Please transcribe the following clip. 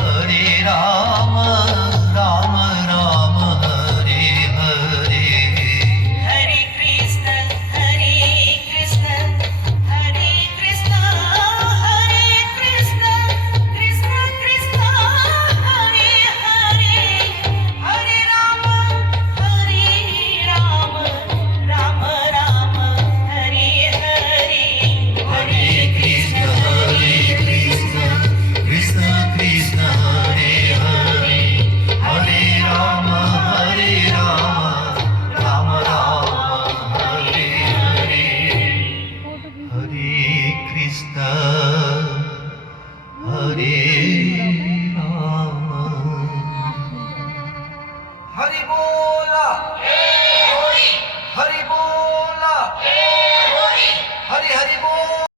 हरे राम राम राम हरे हरे हरे कृष्ण कृष्ण कृष्ण कृष्ण कृष्ण हरे हरे हरे राम राम राम हरे हरे हरे कृष्ण कृष्ण कृष्ण हरे हरे हरे राम राम राम हरे हरे हरे कृष्ण हरे राम हरि बोला